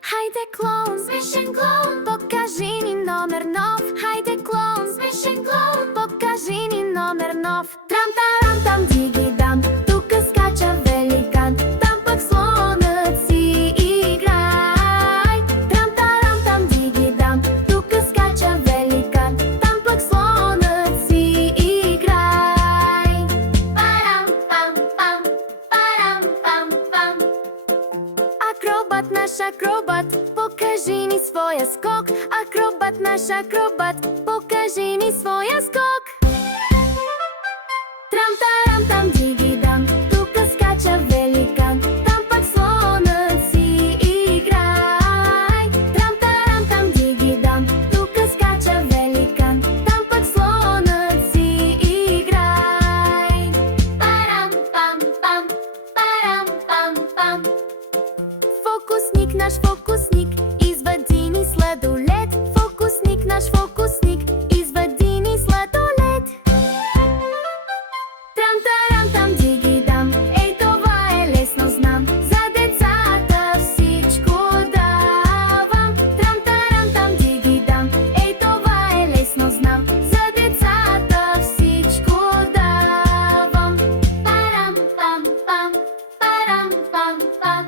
Хайде клоун, смешен клоун, покажи ни номер нов. Хайде клоун, смешен клоун, покажи ни номер нов. Трам-тарам, там диги-дам, тука скача великан, там пък слонът си играй. Трам-тарам, там диги-дам, тука скача великан, там пък слонът си играй. Парам-пам-пам, парам-пам-пам. Акробат, наш акробат, покажи ни своя скок. Акробат, наш акробат, покажи ни своя скок. Трам-тарам, там диги-дам, тука скача великан, там пък слонът си играй. Трам-тарам, там диги-дам, тука скача великан, там пък слонът си играй. Парам-пам-пам, парам-пам-пам. Фокусник, наш фокусник, извади ни сладолед. Фокусник, наш фокусник, извади ни сладолед. Трам-тарам, там диги-дам, ей това е лесно знам, за децата всичко давам. Трам-тарам, там диги-дам, ей това е лесно знам, за децата всичко давам. Парам-пам-пам, парам-пам-пам.